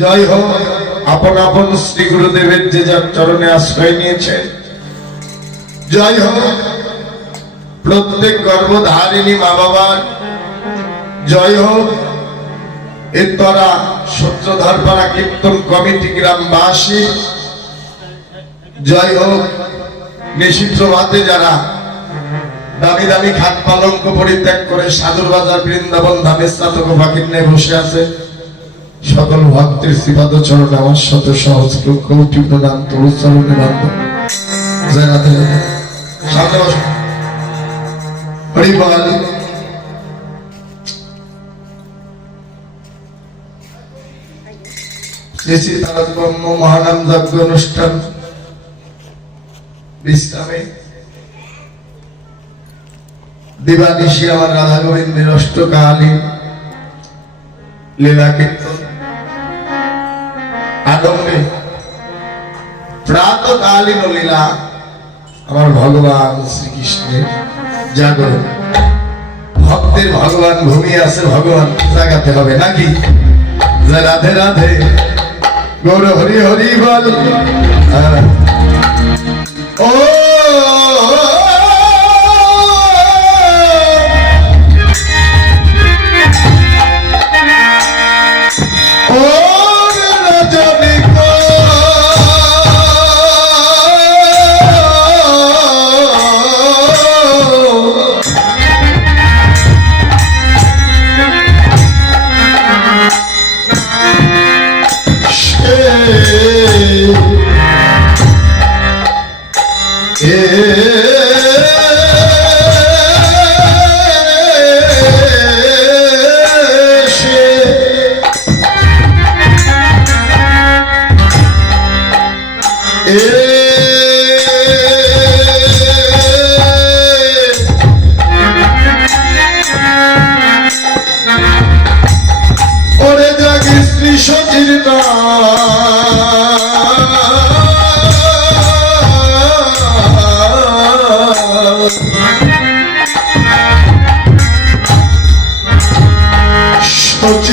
জয় হোক আপন আপন শ্রী গুরুদেবের যে যার চরণে আশ্রয় নিয়েছে। জয় হোক প্রত্যেক গর্ভধারিণী মা বাবার। জয় হোক এরপরা সূত্রধরপাড়া কীর্তন কমিটি গ্রামবাসী। জয় হোক নিষিদ্ধ ভাতে যারা দামি দামি খাট পালঙ্ক পরিত্যাগ করে সাধুর বাজার বৃন্দাবন ধামে স্নাতক ফাঁকির নিয়ে বসে আছে, সকল ভক্তের শ্রীপাদ চরণ আমার শত সহজ কৌটি প্রদান তোর চরণে বান্ধব। জয় রাধে রাধে। সামনে বসো। হরি বল। শ্রী শ্রী তারক ব্রহ্ম মহানাম যজ্ঞ অনুষ্ঠান বিশ্রামে দিবানিশি আমার রাধা গোবিন্দের অষ্টকালী লীলা কীর্তন আনন্দে প্রাতকালীন লীলা আমার ভগবান শ্রীকৃষ্ণের জাগরণ। ভক্তের ভগবান ঘুমিয়ে আছে, ভগবান জাগাতে হবে নাকি? রাধে রাধে গৌর হরি হরি বল। ও ওরে জাগি শ্রী সচির সচির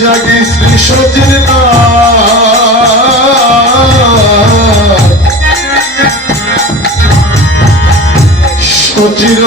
জাগি শ্রী সচির সচির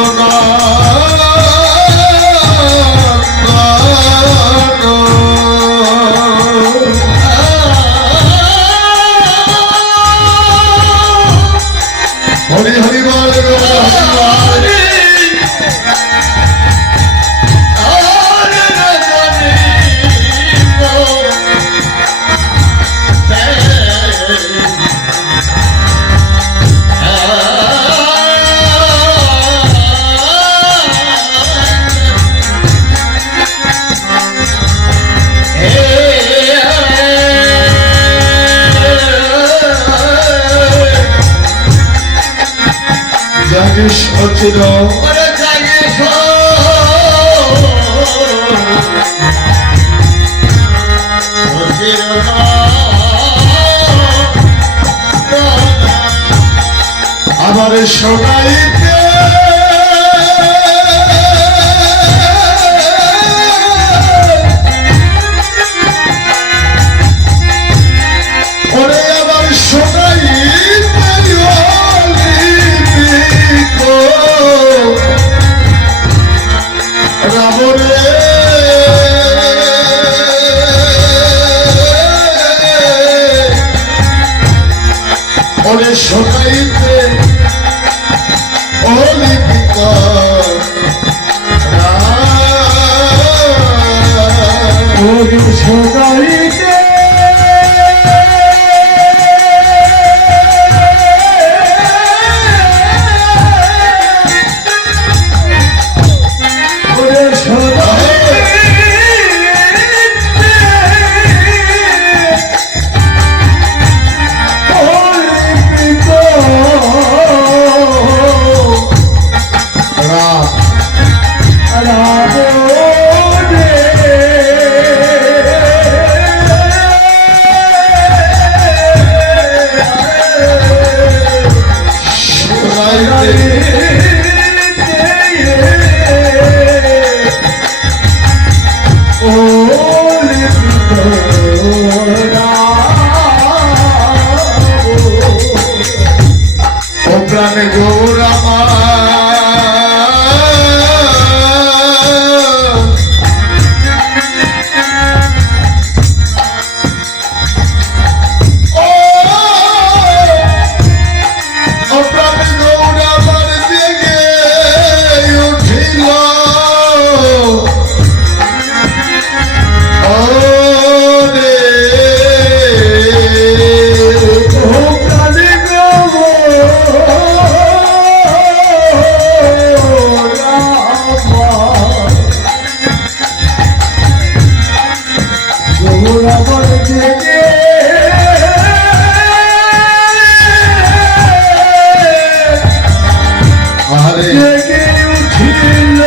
সচির আমার শোনাইতে ওরে আমার শোনাইতে রামরে ওরে শোনাইতে লিখিত শোনাইতে প্রাণে গৌরামা প্রাণে গৌরামা গৌরামার জেগে উঠিল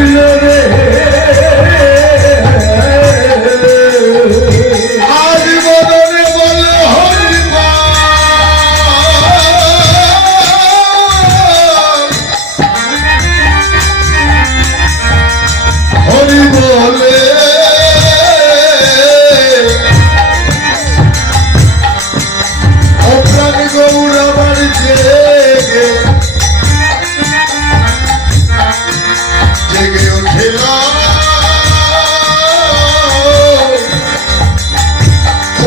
উঠিল রে আজ বদনে বলে হরি বলে অপ্রাণ গৌরা বাড়ি জেগে জেগে উঠিল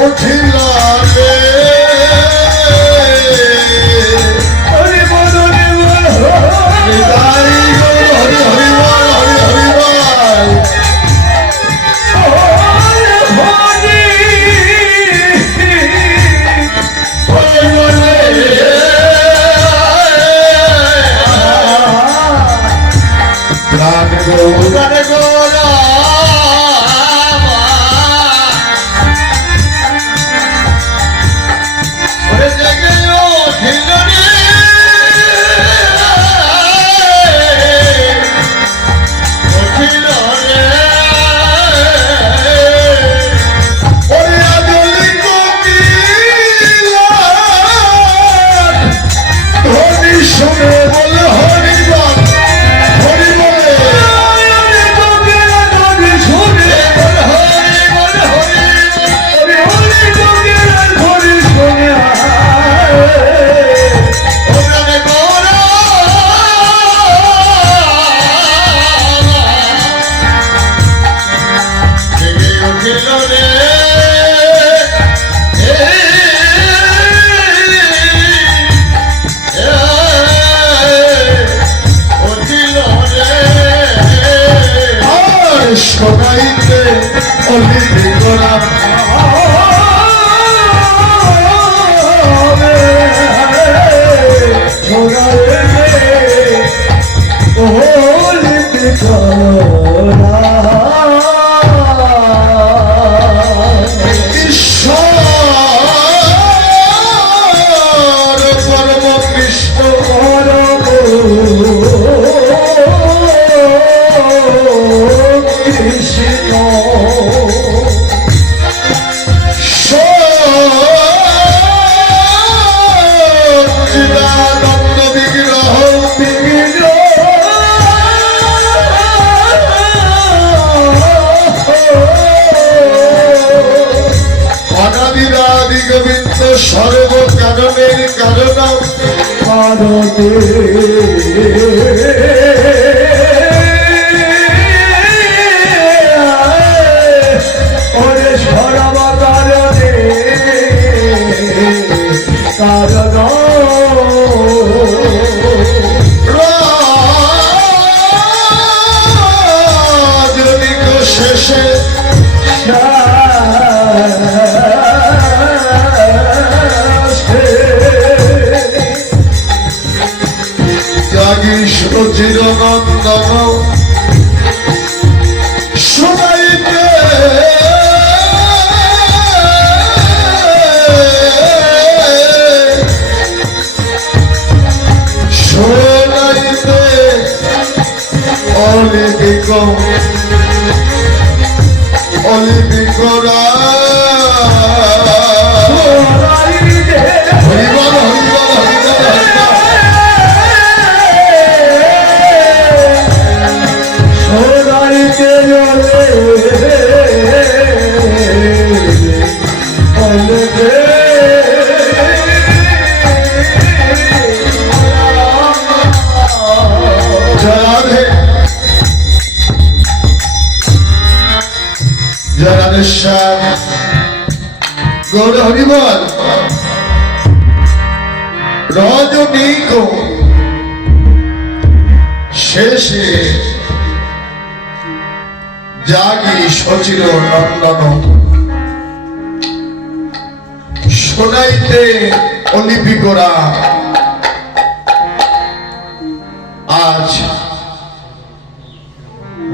উঠিল রে হরি বদনে হরি হরি হরি হরি বল হরি হরি বল প্রাণ গৌরা গৌরা জেগে উঠিল রে উঠিল রে ওরে আজলি কোকিল ধ্বনি শুনে বলে হরি বল হরি বলে ওরে গৌরা জেগে উঠিল রে উঠিল রে আর শোনাইতে অলিতে গোরা ঈশ্বর পরম কৃষ্ণ সচ্চিদানন্দ বিগ্রহ অনাদিরাদি গোবিন্দ সর্ব কারণের কারণ ওরে সরব কারণে কারণ রাজনিক শেষে জাগিস চিরনন্দন শোনাইতে শোনাইতে অলিপিক অলিপিকরা হরিবল হরিবল জয় রাধেশ্যাম গৌর হরিবল রজনীক শেষে জাগি সচির নন্দন শোনাইতে অলিপিকরা আজ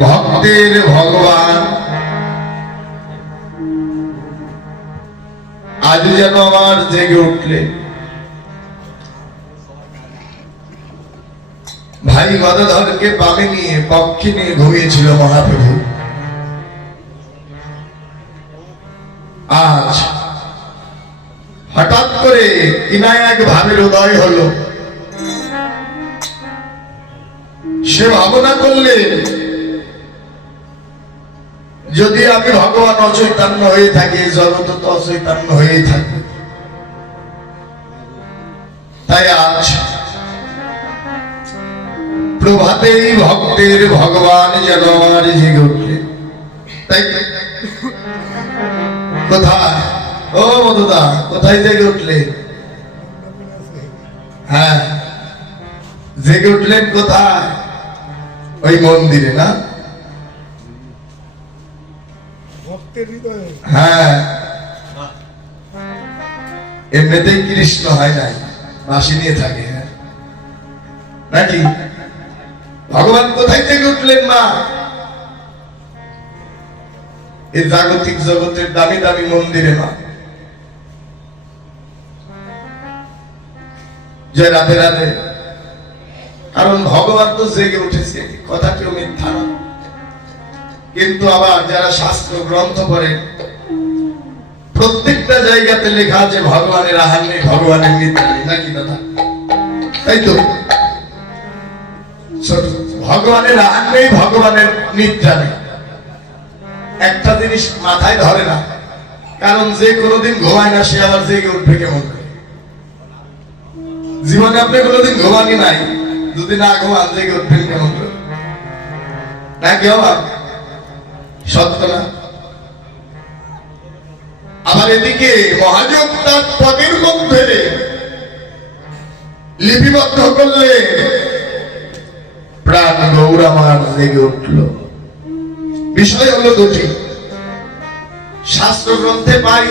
ভক্তের ভগবান আজ যেন আমার জেগে উঠলে ভাই গদাধরকে বামে নিয়ে পক্ষে নিয়ে ঘুমিয়েছিল মহাপ্রভু। আজ হঠাৎ করে কিনায় এক ভাবের উদয় হলো। সে ভাবনা করলে যদি আমি ভগবান অচৈতন্য হয়ে থাকি, জগৎ তো অচৈতন্য হয়েই থাকে, তাই আজ প্রভাতেই ভক্তের ভগবান যেন আমার জেগে উঠলে। তাই কোথায় ও মধুদা, কোথায় জেগে উঠলে? হ্যাঁ, জেগে উঠলেন কোথায়? ওই মন্দিরে না? হ্যাঁ, এমনিতেই কৃষ্ণ হয় নাই, বাসি নিয়ে থাকে নাকি? ভগবান কোথায় থেকে উঠলেন মা? এই জাগতিক জগতের দামি দামি মন্দিরে না। জয় রাধে রাধে। কারণ ভগবান তো জেগে উঠেছে, কথা কেউ মিথ্যা না। কিন্তু আবার যারা শাস্ত্র গ্রন্থ পড়ে, প্রত্যেকটা জায়গাতে লেখা আছে ভগবানের আহার নেই, ভগবানের নিদ্রা নেই, নাকি দাদা? তাই তো, ভগবানের আহার নেই, ভগবানের নিদ্রা নেই। একটা জিনিস মাথায় ধরে না, কারণ যে কোনোদিন ঘুমায় না সে আবার জেগে উঠবে কেমন করে? জীবনে আপনি কোনোদিন ঘুমানি নাই, যদি না ঘুমান জেগে উঠবেন কেমন করে? না কেউ সত্য না? আবার এদিকে মহাযোগ তার পদের মধ্যে লিপিবদ্ধ করলে প্রাণ গৌর আমার জেগে উঠল। বিষয় হলো দুটি। শাস্ত্র গ্রন্থে পাই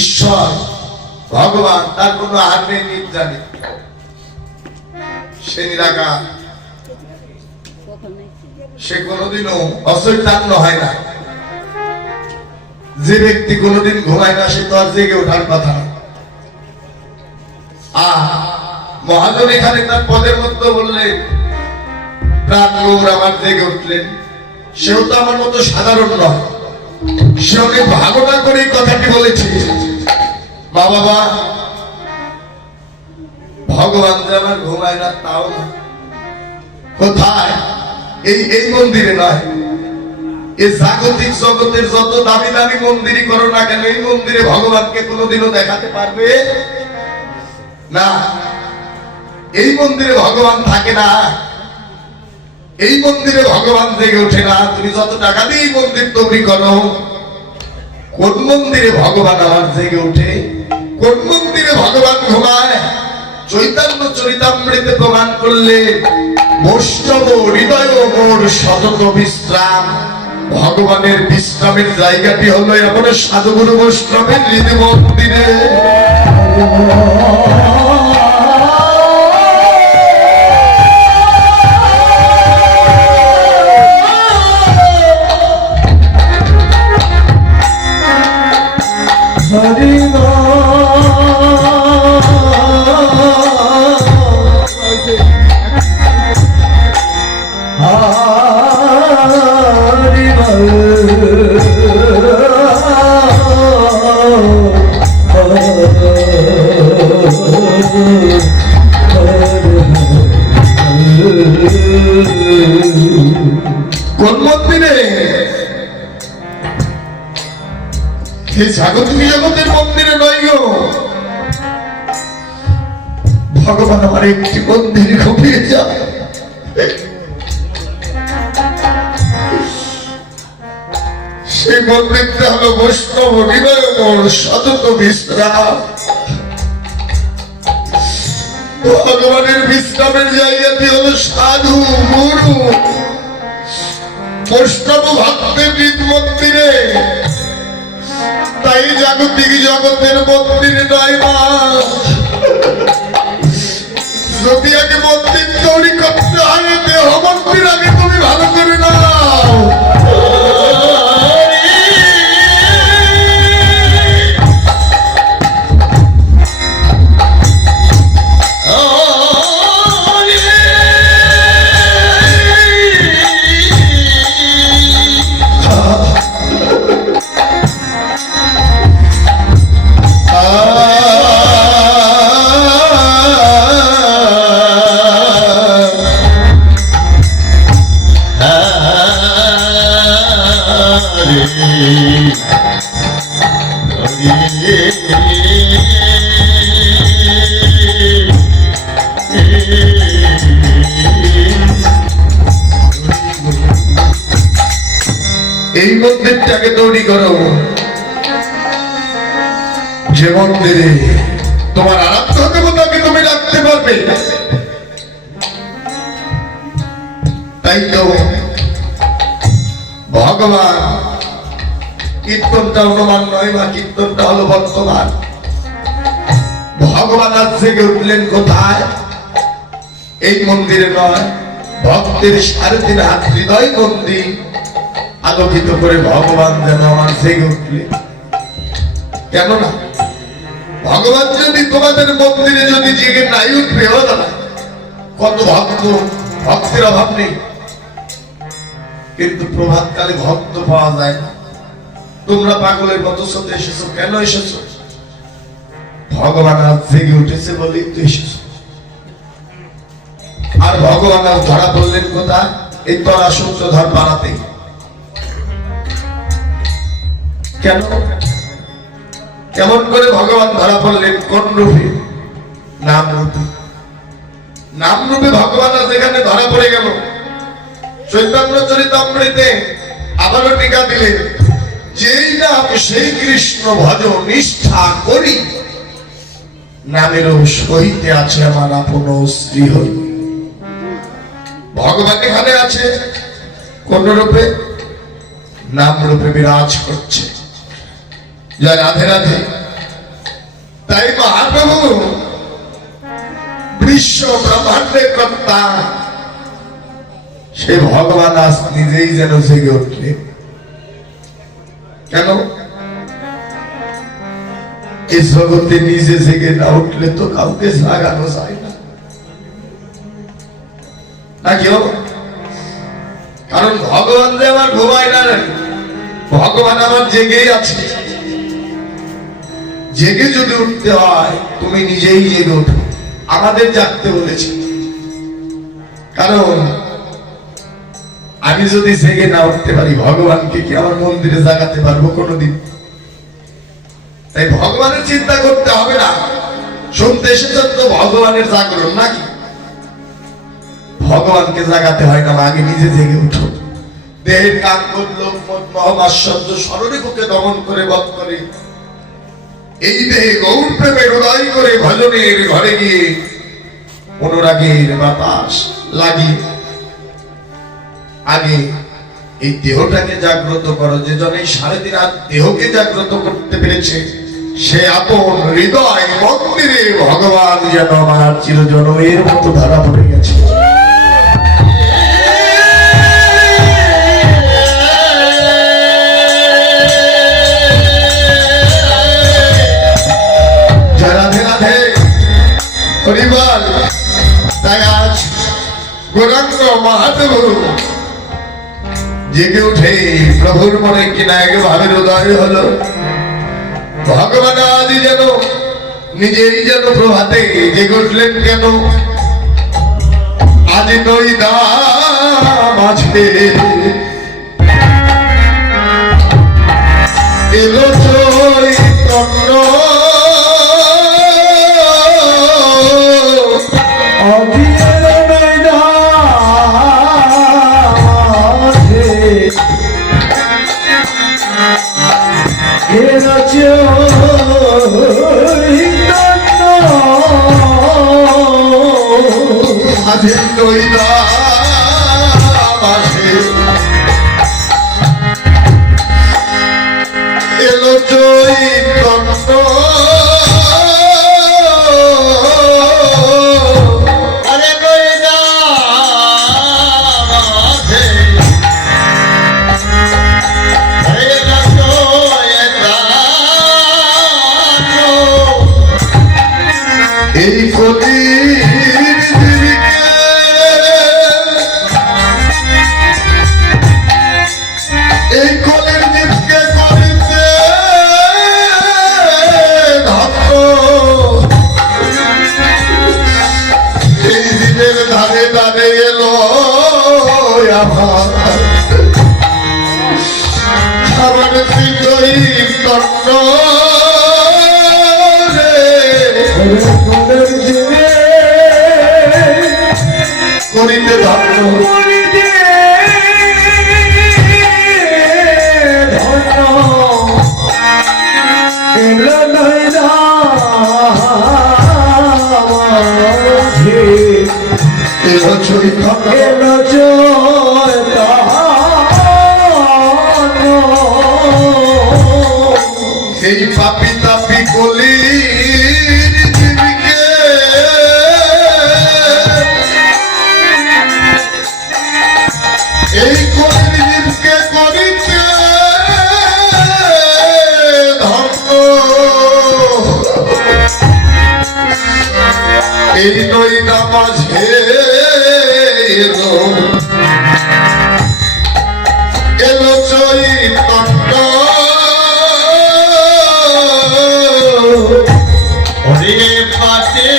ঈশ্বর ভগবান, তার কোনো আহার নেই, নিদ্রা নেই, সে নিরাকার, সে কোনোদিনও অচৈতন্য হয় না। যে ব্যক্তি কোনোদিন ঘুমায় না সে তো আর জেগে ওঠার কথা না। মহাজন এখানে তার পদের মধ্যে বললেন প্রাণ গৌর আমার জেগে উঠলেন। সেও তো আমার মতো সাধারণ নয়, সে অনেক ভাবনা করে এই কথাটি বলেছে। বাবা, ভগবান যে আমার ঘুমায় না তাও না। কোথায়? এই মন্দিরে নয়, এই জাগতিক জগতের যত দামি দামি মন্দিরই করো না কেন, এই মন্দিরে ভগবানকে কোনোদিনও দেখাতে পারবে না। এই মন্দিরে ভগবান থাকে না, এই মন্দিরে ভগবান জেগে ওঠে না। তুমি যত টাকা দিয়ে এই মন্দির তৈরি করো, কোন মন্দিরে ভগবান আমার জেগে ওঠে? কোন মন্দিরে ভগবান ঘুমায়? চৈতন্য চরিতামৃতে প্রমাণ করলে বৈষ্ণব হৃদয় মোর সতত বিশ্রাম। ভগবানের বিশ্রামের জায়গাটি হলো এমন সাধুগুরু বৈষ্ণবের হৃদয় মন্দিরে। কোন মন্দিরে? জাগতিক জগতের মন্দিরে নয় গো। ভগবান আমার একটি মন্দিরে ঘুমিয়ে যায়, সেই মন্দিরটা হলো বৈষ্ণব হৃদয় মোর সতত বিশ্রাম। ভগবানের বিশ্রামের জায়গাটি হলো সাধু গুরু বৈষ্ণব ভক্তের হৃদ মন্দিরে। তাই জাগতিক জগতের মন্দিরে নয় মা। যদি আগে মন্দির তৈরি করতে হয়, দেহ মন্দির আগে তুমি ভালো করে নাও। এই মন্দিরটাকে তৈরি করো, যে মন্দিরে তোমার আরাধ্য দেবতাকে তুমি রাখতে পারবে। তাই তো ভগবান, কীর্তনটা অনুমান নয়, বা কীর্তনটা হলো বর্তমান। ভগবান আজ থেকে উঠলেন কোথায়? এই মন্দিরে নয়, ভক্তের 3.5 হাত হৃদয় মন্দির আলোকিত করে ভগবান যেন আমার জেগে উঠলেন। কেননা ভগবান যদি তোমাদের মন্দিরে যদি জেগে নাই উঠবে, হতো না কত ভক্তের অভাব নেই, কিন্তু প্রভাতকালে ভক্ত পাওয়া যায় না। তোমরা পাগলের মতো সাথে এসেছো, কেন এসেছো? ভগবান আজ জেগে উঠেছে বলেই তো এসেছো। আর ভগবান আজ ধরা পড়লেন কোথায়? এই তরা সূত্রধর পাড়াতে। কেন, কেমন করে ভগবান ধরা পড়লেন? কোন রূপে? নাম রূপে। নাম রূপে ভগবান আজ এখানে ধরা পড়ে গেল। চৈতন্য চরিতামৃতে আবারও টিকা দিলেন, যেই নাম সেই কৃষ্ণ ভজ নিষ্ঠা করি, নামেরও সহিতে আছে আমার আপন শ্রী হরি। ভগবান এখানে আছে কোন রূপে? নাম রূপে বিরাজ করছে। জয় রাধে রাধে। তাই মহাপ্রভু বিশ্ব ব্রহ্মাণ্ডের কর্তা সে ভগবান আজ নিজেই যেন জেগে উঠলে। কেন? এই জগতে নিজে জেগে না উঠলে তো কাউকে জাগানো যায় না, নাকি? কারণ ভগবান যে আমার ঘুমায় না, ভগবান আমার জেগেই আছে। জেগে যদি উঠতে হয়, তুমি নিজেই জেগে উঠো। আমাদের জাগতে বলেছি, কারণ আমি যদি জেগে না উঠতে পারি, ভগবানকে কি আমার মন্দিরে জাগাতে পারবো কোনোদিন? তাই ভগবানের চিন্তা করতে হবে না। শুনতে এসেছেন তো ভগবানের জাগরণ, নাকি? ভগবানকে জাগাতে হয় না, আগে নিজে জেগে উঠো। দেহের কাম লোভ মদ মোহ আশ্চর্য স্মরণীকে দমন করে বধ করে এই দেহে গৌর প্রেমে হৃদয় করে ভজনের ঘরে গিয়ে অনুরাগের বাতাস লাগিয়ে আগে এই দেহটাকে জাগ্রত করো। যে জন এই 3.5 হাত দেহকে জাগ্রত করতে পেরেছে, সে আপন হৃদয় মন্দিরে ভগবান যেন আমার চিরজন্মের মতো ধারা পড়ে গেছে। রাধে রাধে পরিবার। তাই আজ গৌরাঙ্গ মহাদেব জেগে উঠে প্রভুর মনে কিনা এক ভাবের উদয় হলো। ভগবান আজ যেন নিজেই যেন প্রভাতে জেগে উঠলেন। কেন? আজ নই দাম আছে এলো চৈতন্য, এলো চৈতন্য, আরে নইনা মাঝে এলো চৈতন্য। এই কলির দিকে এই কলির দিকে করিতে ধর্ম এই দিনের ধারে ধারে এলো আমার চৈতন্য রে ওরে কোলের জীবে করিতে ধন্য করিতে ধন্য এলো নয়না মাঝে এলো চৈতন্য এলো চৈতন্য এই পাপি তাপি কলির জীবকে এই কলির জীবকে করিতে ধন্য এই নই না মাঝে এলো এলো চৈতন্য ওরে পাতে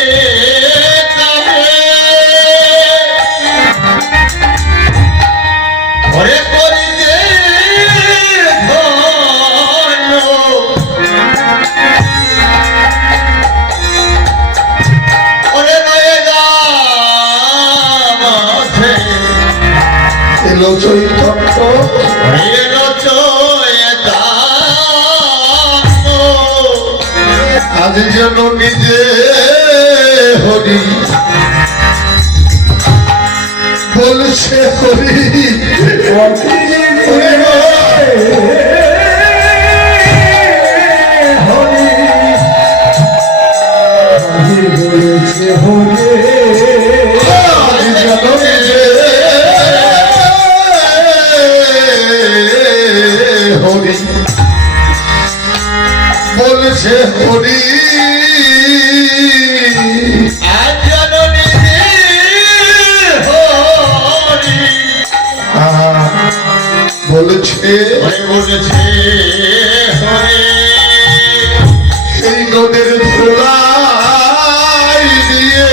ওরে করিতে ধন্য ওরে নয়ে মাঝে এলো চৈতন্য এলো চৈতন্য আজ যেন নিজে হরি বলছে হরি আজ যেন নিজে হরি বলছে হরি বলছে বলেছে সেই নদের ধুলাই দিয়ে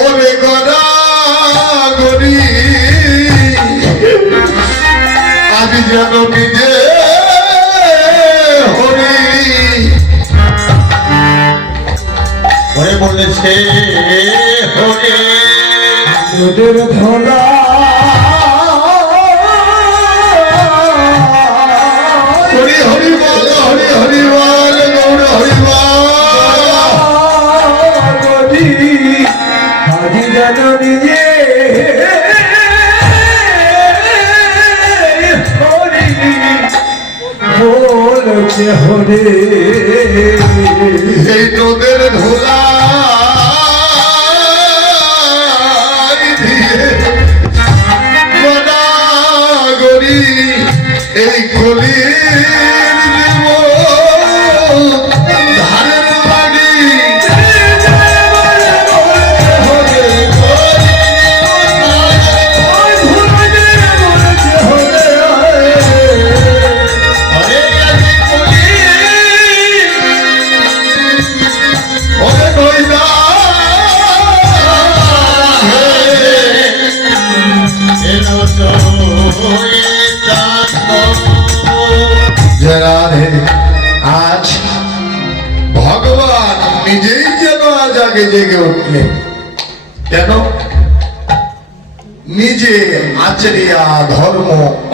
ওরে গড়া গড়ি আমি যেন নিজে হরি ওরে বলেছে হরি নদের ধরা হরি হরি বল হরি হরি বল গৌর হরি বল গদি আজি যেন নিজে হরি বলছে হরে এই নদের ধুলা এই কলির ধারের লাগি আজ ভগবান নিজেই যেন আজ আগে জেগে উঠলেন কেন নিজে আচরিয়া ধর্ম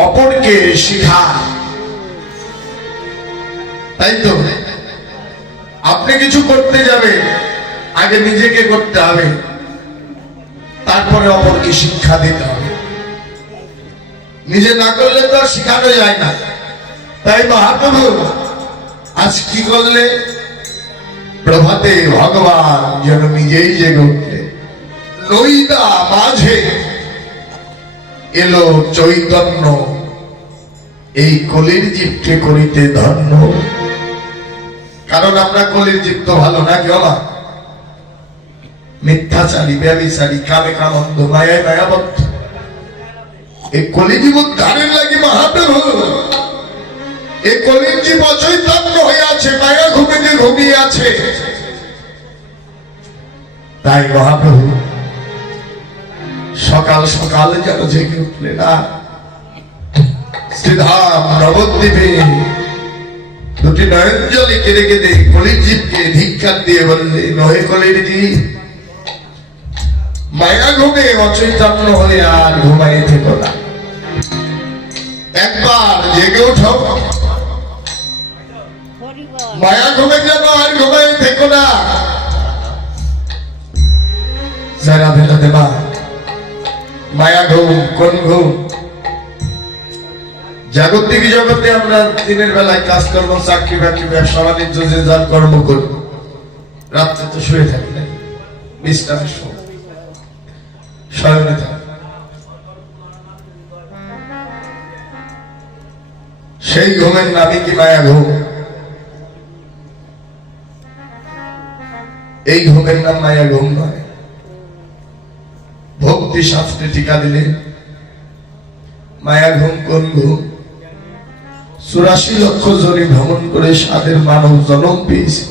অপরকে শিখা তাই তো আপনি কিছু করতে যাবে আগে নিজেকে করতে হবে তারপরে অপরকে শিক্ষা দিতে হবে নিজে না করলে তো আর শিখানো যায় না তাই মহাপ্রভু আজ কি করলে প্রভাতে ভগবান যেন নিজেই জেগে উঠলে নইদা মাঝে এলো চৈতন্য এই কলির জীবকে করিতে ধন্য কারণ আমরা কলির জীব তো ভালো না কেউ মিথ্যাচারী ব্যভিচারী কামে কামন্দ মায়ায় মায়াবদ্ধ এই কলিজীব উদ্ধারের লাগি মহাপ্রভু এই কলিজীব অচৈতন্য হয়ে আছে মায়া ঘুমিয়ে ঘুমিয়ে আছে তাই মহাপ্রভু সকাল সকাল যেন জেগে উঠলে না শ্রীধাম নবদ্বীপে দুটি নয়নজলে কেঁদে কেঁদে কলির জীবকে ধিক্কার দিয়ে বললে, নহে কলির জীব, মায়া ঘুমে অচৈতন্য হলে আর ঘুমাই থেকো না, একবার জেগে উঠো, মায়া ঘুমে যেন আর ঘুমাই থেকো না। যারা ভেটা দেবা মায়া ঘুম, কোন ঘুম? জাগতিক জগতে আমরা দিনের বেলায় কাজ করবো, চাকরি বাকরি, ব্যবসা বাণিজ্য, যে যার কর্ম করবো, রাত্রে তো শুয়ে থাকি না, বিশ্রামের সময় শয়নে থাকি। সেই ঘুমের নামই কি মায়া ঘুম? এই ঘুমের নাম মায়া ঘুম নয়। ভক্তি শাস্ত্রে টিকা দিলে মায়া ঘুম কোন ঘুম? 84 লক্ষ জনে ভ্রমণ করে সাধের মানব জন্ম পেয়েছে,